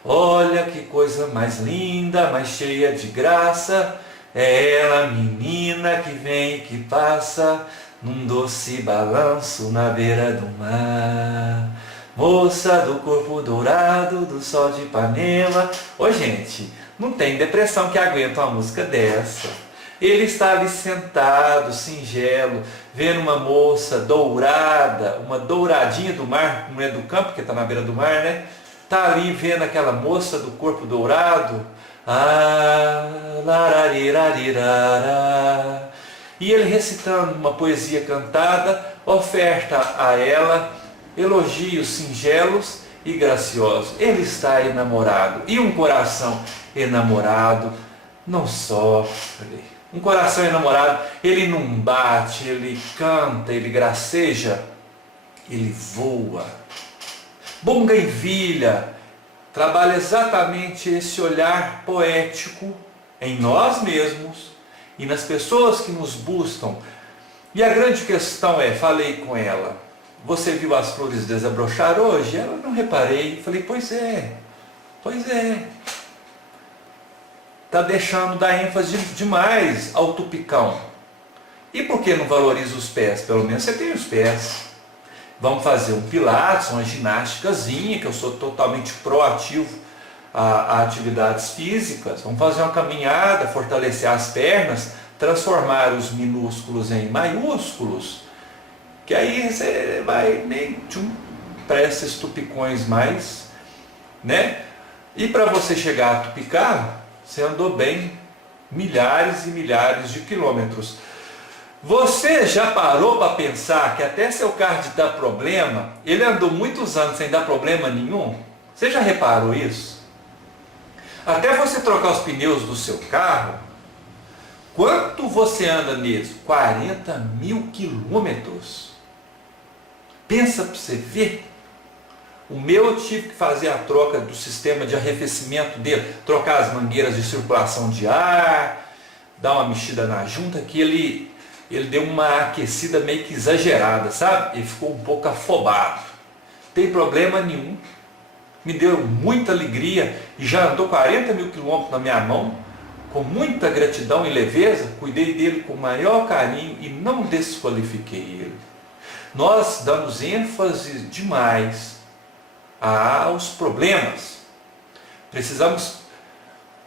Olha que coisa mais linda, mais cheia de graça, é ela, menina, que vem e que passa, num doce balanço na beira do mar. Moça do corpo dourado, do sol de Ipanema. Ô gente, não tem depressão que aguenta uma música dessa. Ele está ali sentado, singelo, vendo uma moça dourada, uma douradinha do mar, não é do campo, porque está na beira do mar, né? Está ali vendo aquela moça do corpo dourado. E ele recitando uma poesia cantada, oferta a ela elogios singelos e graciosos. Ele está enamorado. E um coração enamorado não sofre. Um coração enamorado, ele não bate, ele canta, ele graceja, ele voa. Bougainville trabalha exatamente esse olhar poético em nós mesmos e nas pessoas que nos buscam. E a grande questão é, falei com ela, você viu as flores desabrochar hoje? Ela, não reparei. Falei, pois é. Está deixando dar ênfase demais ao tupicão. E por que não valoriza os pés? Pelo menos você tem os pés. Vamos fazer um pilates, uma ginástica,zinha, que eu sou totalmente proativo a atividades físicas. Vamos fazer uma caminhada, fortalecer as pernas, transformar os minúsculos em maiúsculos, que aí você vai nem para esses tupicões mais, né? E para você chegar a tupicar, você andou bem milhares e milhares de quilômetros. Você já parou para pensar que até seu carro dar problema, ele andou muitos anos sem dar problema nenhum? Você já reparou isso? Até você trocar os pneus do seu carro, quanto você anda nisso? 40 mil quilômetros. Pensa para você ver. O meu, eu tive que fazer a troca do sistema de arrefecimento dele, trocar as mangueiras de circulação de ar, dar uma mexida na junta, que ele deu uma aquecida meio que exagerada, sabe? Ele ficou um pouco afobado. Não tem problema nenhum. Me deu muita alegria e já andou 40 mil quilômetros na minha mão, com muita gratidão e leveza, cuidei dele com o maior carinho e não desqualifiquei ele. Nós damos ênfase demais aos problemas. Precisamos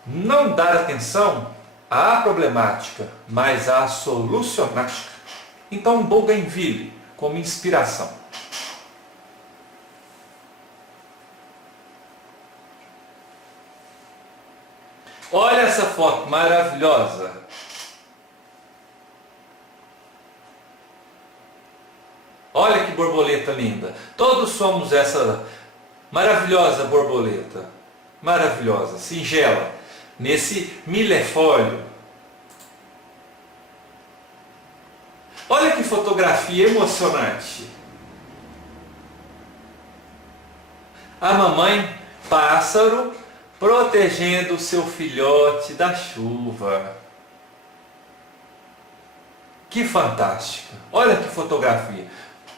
não dar atenção à problemática, mas à solucionática. Então, Bougainville como inspiração. Olha essa foto maravilhosa. Olha que borboleta linda. Todos somos essa maravilhosa borboleta. Maravilhosa, singela. Nesse milefólio. Olha que fotografia emocionante. A mamãe pássaro protegendo o seu filhote da chuva. Que fantástica. Olha que fotografia.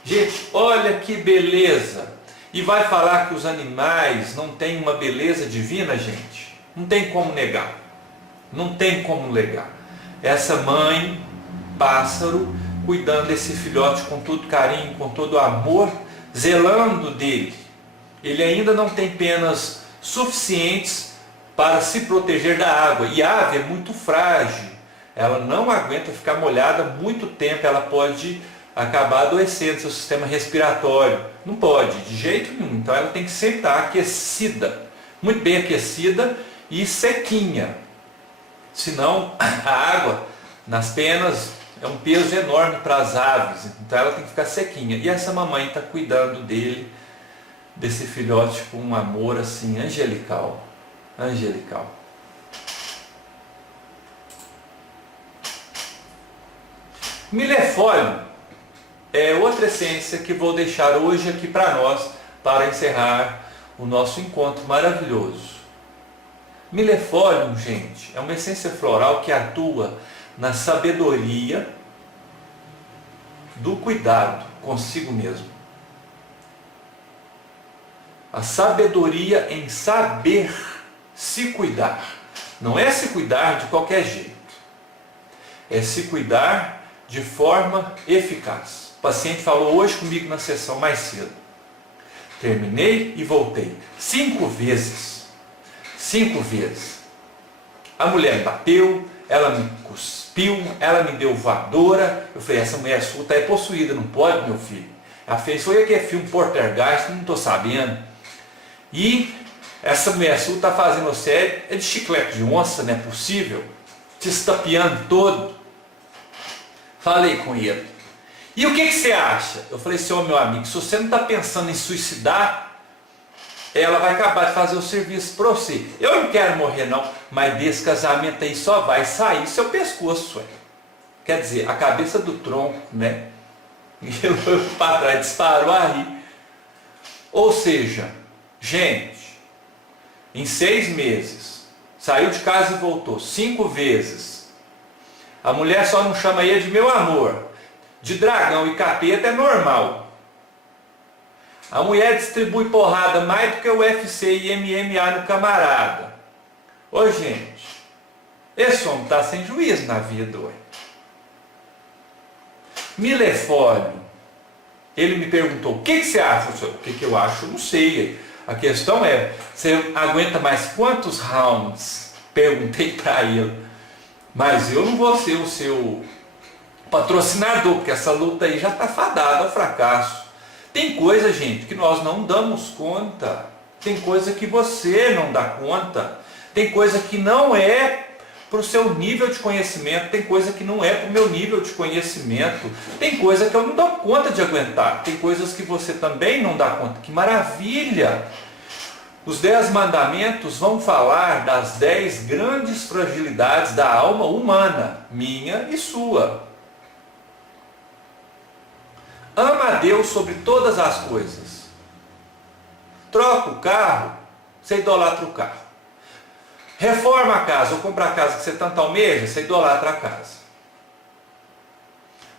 Gente, olha que beleza. E vai falar que os animais não têm uma beleza divina, gente? Não tem como negar. Não tem como negar. Essa mãe, pássaro, cuidando desse filhote com todo carinho, com todo amor, zelando dele. Ele ainda não tem penas suficientes para se proteger da água. E a ave é muito frágil. Ela não aguenta ficar molhada muito tempo. Ela pode acabar adoecendo seu sistema respiratório. Não pode, de jeito nenhum. Então ela tem que sempre estar aquecida. Muito bem aquecida e sequinha. Senão a água nas penas é um peso enorme para as aves, então ela tem que ficar sequinha. E essa mamãe está cuidando dele, desse filhote, com um amor assim angelical, angelical. Milefólio é outra essência que vou deixar hoje aqui para nós, para encerrar o nosso encontro maravilhoso. Milefólio, gente, é uma essência floral que atua na sabedoria do cuidado consigo mesmo. A sabedoria em saber se cuidar. Não é se cuidar de qualquer jeito. É se cuidar de forma eficaz. O paciente falou hoje comigo na sessão mais cedo. Terminei e voltei 5 vezes. 5 vezes. A mulher me bateu, ela me cuspiu, ela me deu voadora. Eu falei, essa mulher sua está possuída, não pode, meu filho. Ela fez, foi aquele filme Poltergeist, não estou sabendo. E essa mulher sua está fazendo você, é de chiclete de onça, não é possível? Te estapeando todo. Falei com ele. E o que você acha? Eu falei assim, meu amigo, se você não está pensando em suicidar, ela vai acabar de fazer o serviço para você. Eu não quero morrer não, mas desse casamento aí só vai sair seu pescoço. Quer dizer, a cabeça do tronco, né? E ele foi para trás, disparou a rir. Ou seja, gente, em 6 meses, saiu de casa e voltou 5 vezes. A mulher só não chama ele de meu amor. De dragão e capeta é normal. A mulher distribui porrada mais do que o UFC e MMA no camarada. Ô gente, esse homem está sem juízo na vida, ué. Milefólio, ele me perguntou, o que você acha? O que eu acho? Eu não sei. A questão é, você aguenta mais quantos rounds? Perguntei para ele. Mas eu não vou ser o seu patrocinador, porque essa luta aí já está fadada ao fracasso. Tem coisa, gente, que nós não damos conta. Tem coisa que você não dá conta. Tem coisa que não é para o seu nível de conhecimento. Tem coisa que não é para o meu nível de conhecimento. Tem coisa que eu não dou conta de aguentar. Tem coisas que você também não dá conta. Que maravilha! Os 10 mandamentos vão falar das 10 grandes fragilidades da alma humana, minha e sua. Ama a Deus sobre todas as coisas. Troca o carro, você idolatra o carro. Reforma a casa ou compra a casa que você tanto almeja, você idolatra a casa.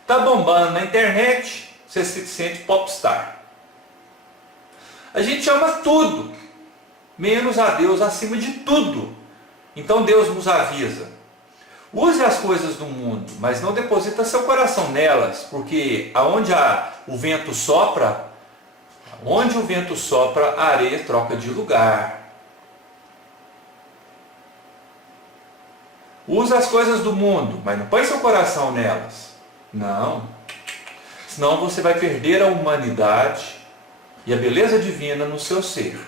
Está bombando na internet, você se sente popstar. A gente ama tudo, menos a Deus acima de tudo. Então Deus nos avisa. Use as coisas do mundo, mas não deposita seu coração nelas, porque o vento sopra, onde o vento sopra, a areia troca de lugar. Use as coisas do mundo, mas não põe seu coração nelas. Não. Senão você vai perder a humanidade e a beleza divina no seu ser.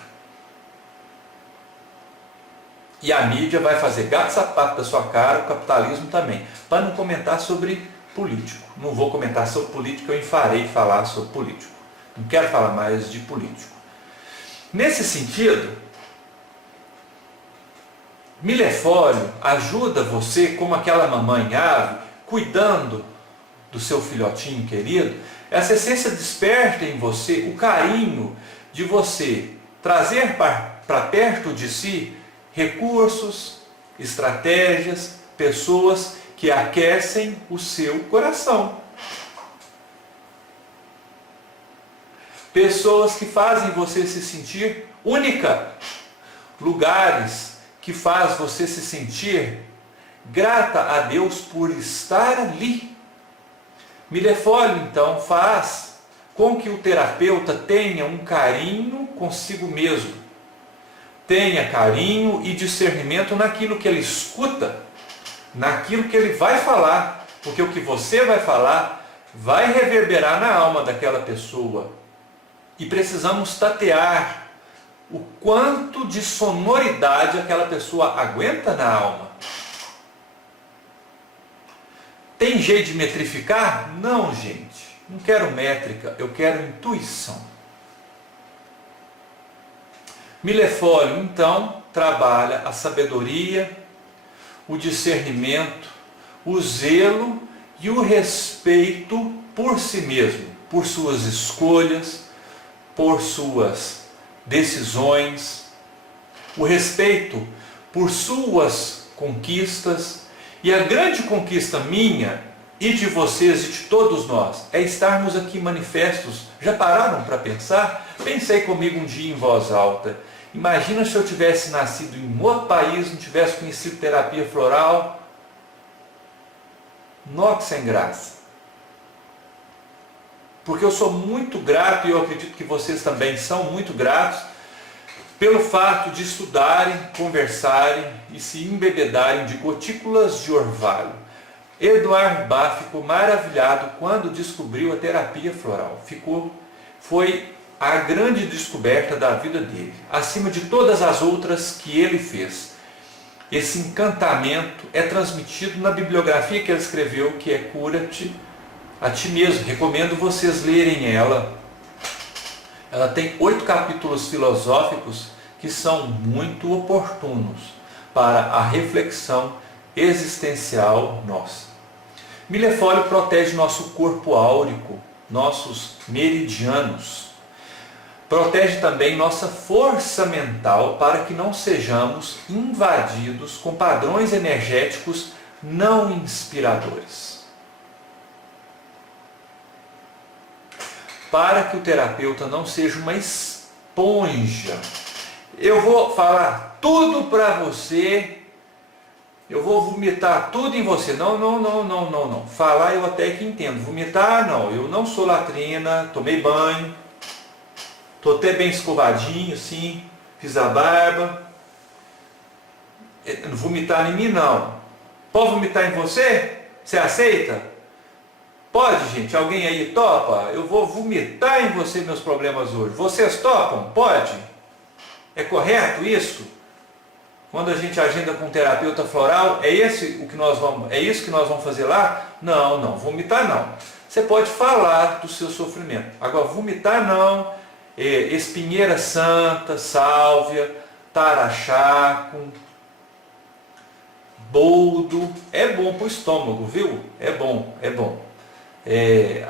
E a mídia vai fazer gato sapato da sua cara, o capitalismo também. Para não comentar sobre político. Não vou comentar sobre político, eu enfarei falar sobre político. Não quero falar mais de político. Nesse sentido, Milefólio ajuda você, como aquela mamãe ave, cuidando do seu filhotinho querido. Essa essência desperta em você o carinho de você trazer para perto de si recursos, estratégias, pessoas que aquecem o seu coração. Pessoas que fazem você se sentir única. Lugares que faz você se sentir grata a Deus por estar ali. Milefólio, então, faz com que o terapeuta tenha um carinho consigo mesmo. Tenha carinho e discernimento naquilo que ele escuta, naquilo que ele vai falar, porque o que você vai falar vai reverberar na alma daquela pessoa. E precisamos tatear o quanto de sonoridade aquela pessoa aguenta na alma. Tem jeito de metrificar? Não, gente. Não quero métrica, eu quero intuição. Milefólio, então, trabalha a sabedoria, o discernimento, o zelo e o respeito por si mesmo, por suas escolhas, por suas decisões, o respeito por suas conquistas. E a grande conquista minha e de vocês e de todos nós é estarmos aqui manifestos. Já pararam para pensar? Pensei comigo um dia em voz alta. Imagina se eu tivesse nascido em outro país, não tivesse conhecido terapia floral. Note sem graça. Porque eu sou muito grato, e eu acredito que vocês também são muito gratos, pelo fato de estudarem, conversarem e se embebedarem de gotículas de orvalho. Edouard Bach ficou maravilhado quando descobriu a terapia floral. Foi a grande descoberta da vida dele, acima de todas as outras que ele fez. Esse encantamento é transmitido na bibliografia que ele escreveu, que é Cura-te a Ti Mesmo. Recomendo vocês lerem ela. Ela tem 8 capítulos filosóficos que são muito oportunos para a reflexão existencial nossa. Milefólio protege nosso corpo áurico, nossos meridianos. Protege também nossa força mental para que não sejamos invadidos com padrões energéticos não inspiradores. Para que o terapeuta não seja uma esponja. Eu vou falar tudo para você, eu vou vomitar tudo em você. Não. Falar eu até que entendo. Vomitar, não. Eu não sou latrina, tomei banho, estou até bem escovadinho, sim, fiz a barba. Vomitar em mim, não. Pode vomitar em você? Você aceita? Pode, gente? Alguém aí topa? Eu vou vomitar em você meus problemas hoje. Vocês topam? Pode? É correto isso? Quando a gente agenda com um terapeuta floral, é isso que nós vamos fazer lá? Não, vomitar não. Você pode falar do seu sofrimento. Agora, vomitar não. Espinheira santa, sálvia, taraxaco, boldo. É bom para o estômago, viu? É bom.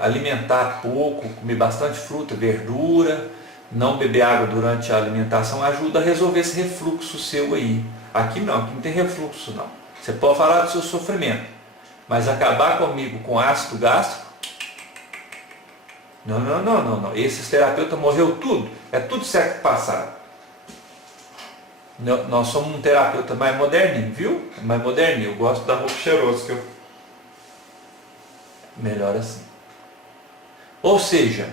Alimentar pouco, comer bastante fruta, verdura, não beber água durante a alimentação ajuda a resolver esse refluxo seu aí. Aqui não tem refluxo não. Você pode falar do seu sofrimento, mas acabar comigo com ácido gástrico, não. Esses terapeutas morreu tudo, é tudo século passado. Nós somos um terapeuta mais moderninho, viu? Mais moderninho, eu gosto da roupa cheirosa que eu... Melhor assim. Ou seja,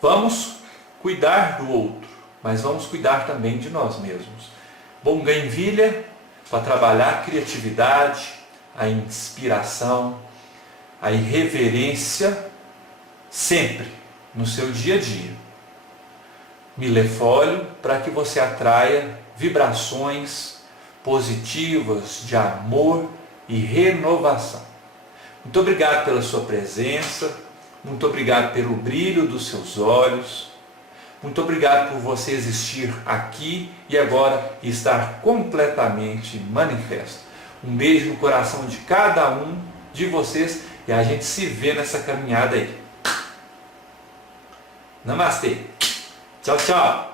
vamos cuidar do outro, mas vamos cuidar também de nós mesmos. Bougainvillea para trabalhar a criatividade, a inspiração, a irreverência sempre no seu dia a dia. Milefólio para que você atraia vibrações positivas de amor e renovação. Muito obrigado pela sua presença, muito obrigado pelo brilho dos seus olhos, muito obrigado por você existir aqui e agora e estar completamente manifesto. Um beijo no coração de cada um de vocês e a gente se vê nessa caminhada aí. Namastê. Tchau, tchau.